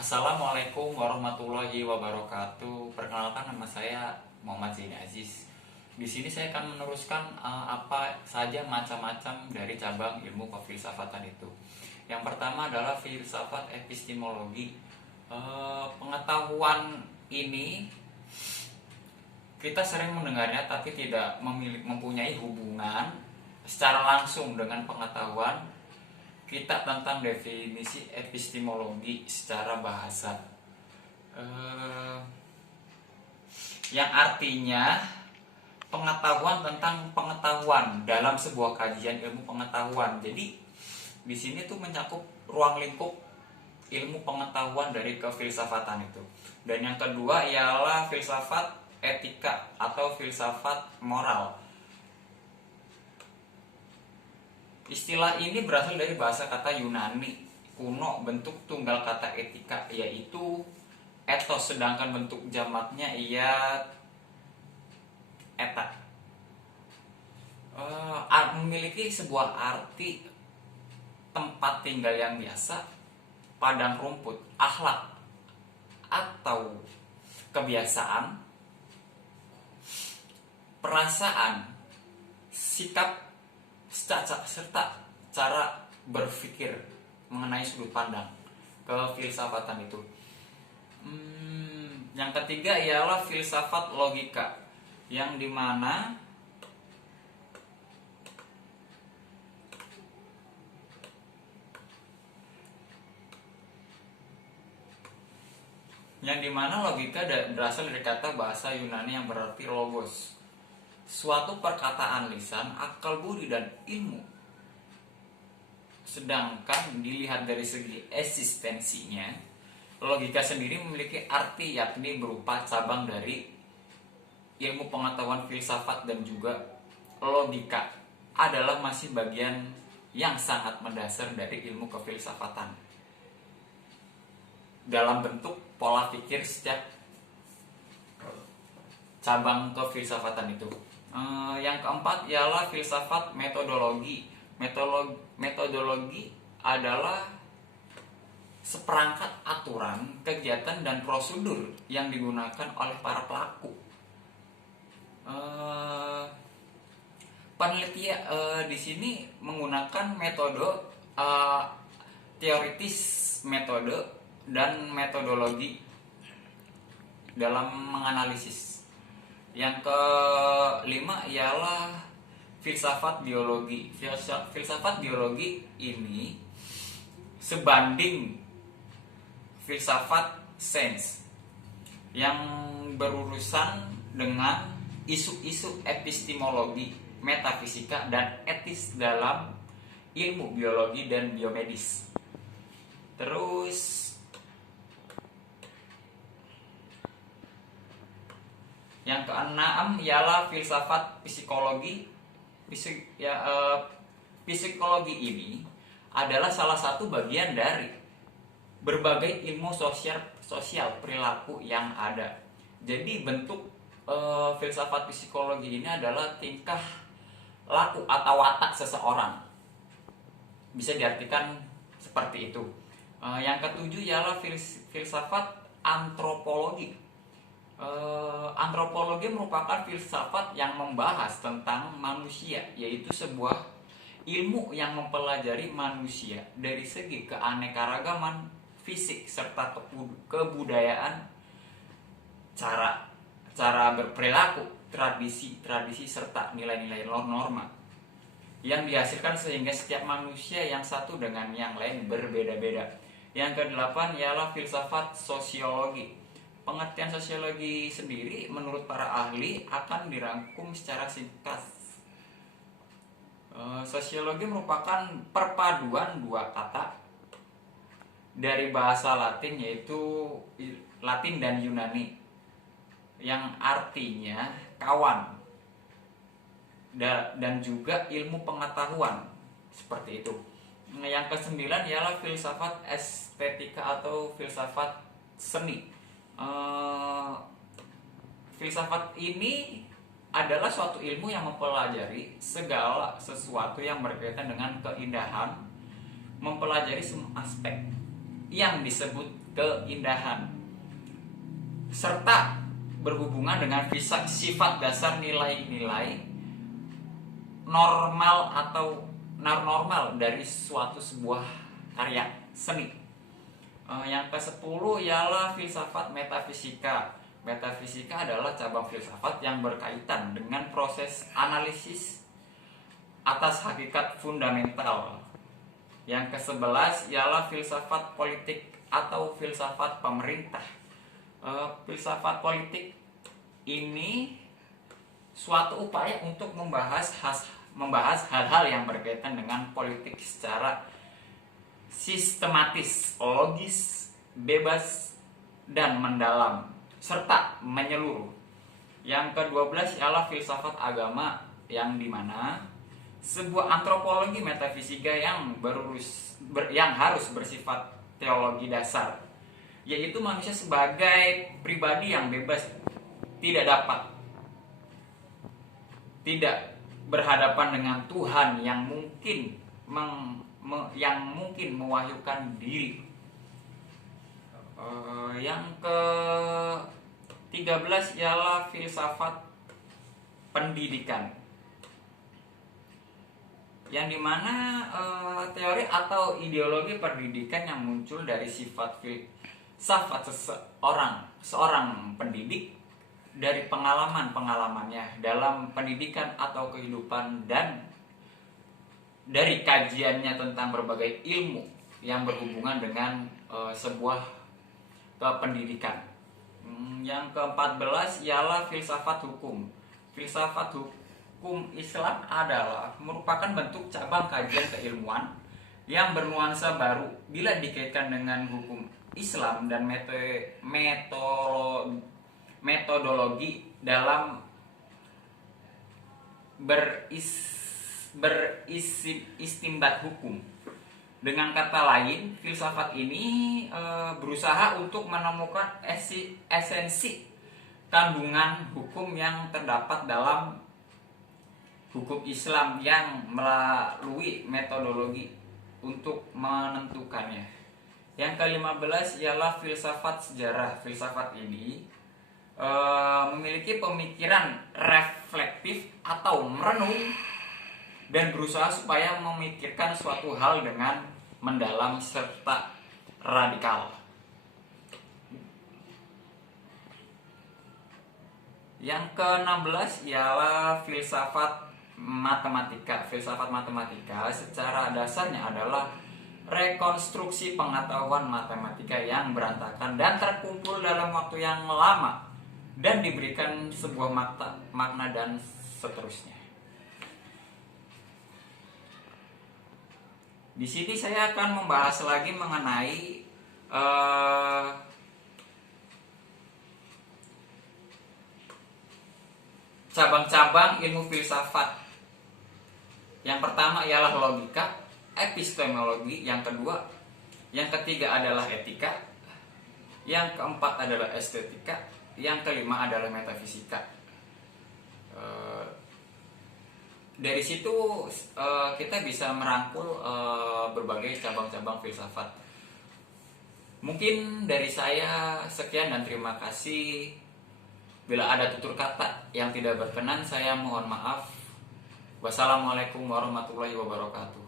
Assalamualaikum warahmatullahi wabarakatuh. Perkenalkan, nama saya Muhammad Zaini Aziz. Di sini saya akan meneruskan apa saja macam-macam dari cabang ilmu kefilsafatan itu. Yang pertama adalah filsafat epistemologi. Pengetahuan ini kita sering mendengarnya tapi tidak mempunyai hubungan secara langsung dengan pengetahuan kita tentang definisi epistemologi secara bahasa, yang artinya pengetahuan tentang pengetahuan dalam sebuah kajian ilmu pengetahuan. Jadi di sini tuh mencakup ruang lingkup ilmu pengetahuan dari kefilsafatan itu. Dan yang kedua ialah filsafat etika atau filsafat moral. Istilah ini berasal dari bahasa kata Yunani kuno, bentuk tunggal kata etika yaitu ethos, sedangkan bentuk jamaknya ia eta. Memiliki sebuah arti tempat tinggal yang biasa, padang rumput, akhlak atau kebiasaan, perasaan, sikap, serta cara berpikir mengenai sudut pandang kefilsafatan itu. Yang ketiga ialah filsafat logika, yang dimana logika berasal dari kata bahasa Yunani yang berarti logos, suatu perkataan lisan, akal budi, dan ilmu. Sedangkan dilihat dari segi eksistensinya, logika sendiri memiliki arti yakni berupa cabang dari ilmu pengetahuan filsafat, dan juga logika adalah masih bagian yang sangat mendasar dari ilmu kefilsafatan dalam bentuk pola pikir setiap cabang kefilsafatan itu. Yang keempat ialah filsafat metodologi. Metodologi adalah seperangkat aturan, kegiatan, dan prosedur yang digunakan oleh para pelaku. Penelitian di sini menggunakan metode teoritis, metode dan metodologi dalam menganalisis. Yang kelima ialah filsafat biologi. Filsafat biologi ini sebanding filsafat sains yang berurusan dengan isu-isu epistemologi, metafisika, dan etis dalam ilmu biologi dan biomedis. Terus yang keenam ialah filsafat psikologi. Psikologi ini adalah salah satu bagian dari berbagai ilmu sosial perilaku yang ada. Jadi bentuk filsafat psikologi ini adalah tingkah laku atau watak seseorang. Bisa diartikan seperti itu. Yang ketujuh ialah filsafat antropologi. Antropologi merupakan filsafat yang membahas tentang manusia, yaitu sebuah ilmu yang mempelajari manusia dari segi keanekaragaman fisik serta kebudayaan, cara berperilaku, tradisi serta nilai-nilai norma yang dihasilkan sehingga setiap manusia yang satu dengan yang lain berbeda-beda. Yang kedelapan ialah filsafat sosiologi. Pengertian sosiologi sendiri menurut para ahli akan dirangkum secara singkat. Sosiologi merupakan perpaduan dua kata dari bahasa Latin, yaitu Latin dan Yunani, yang artinya kawan dan juga ilmu pengetahuan, seperti itu. Yang kesembilan ialah filsafat estetika atau filsafat seni. Filsafat ini adalah suatu ilmu yang mempelajari segala sesuatu yang berkaitan dengan keindahan, mempelajari semua aspek yang disebut keindahan, serta berhubungan dengan sifat dasar nilai-nilai normal atau normal dari sebuah karya seni. Yang ke-10 ialah filsafat metafisika. Metafisika adalah cabang filsafat yang berkaitan dengan proses analisis atas hakikat fundamental. Yang ke-11 ialah filsafat politik atau filsafat pemerintah. Filsafat politik ini suatu upaya untuk membahas hal-hal yang berkaitan dengan politik secara sistematis, logis, bebas, dan mendalam, serta menyeluruh. Yang ke-12 ialah filsafat agama, yang dimana sebuah antropologi metafisika yang harus bersifat teologi dasar, yaitu manusia sebagai pribadi yang bebas, tidak berhadapan dengan Tuhan yang mungkin mewahyukan diri. Yang ke-13 ialah filsafat pendidikan, yang dimana teori atau ideologi pendidikan yang muncul dari sifat seorang pendidik dari pengalamannya dalam pendidikan atau kehidupan, dan dari kajiannya tentang berbagai ilmu yang berhubungan dengan sebuah pendidikan. Yang ke-14 ialah filsafat hukum. Filsafat hukum Islam adalah merupakan bentuk cabang kajian keilmuan yang bernuansa baru bila dikaitkan dengan hukum Islam dan metodologi dalam beristimbat hukum. Dengan kata lain, filsafat ini berusaha untuk menemukan esensi kandungan hukum yang terdapat dalam hukum Islam yang melalui metodologi untuk menentukannya. Yang ke-15 ialah filsafat sejarah. Filsafat ini memiliki pemikiran reflektif atau merenung dan berusaha supaya memikirkan suatu hal dengan mendalam serta radikal. Yang ke-16 ialah filsafat matematika. Filsafat matematika secara dasarnya adalah rekonstruksi pengetahuan matematika yang berantakan dan terkumpul dalam waktu yang lama dan diberikan sebuah makna dan seterusnya. Di sini saya akan membahas lagi mengenai cabang-cabang ilmu filsafat. Yang pertama ialah logika, epistemologi, yang ketiga adalah etika, yang keempat adalah estetika, yang kelima adalah metafisika. Dari situ kita bisa merangkul berbagai cabang-cabang filsafat. Mungkin dari saya sekian dan terima kasih. Bila ada tutur kata yang tidak berkenan, saya mohon maaf. Wassalamualaikum warahmatullahi wabarakatuh.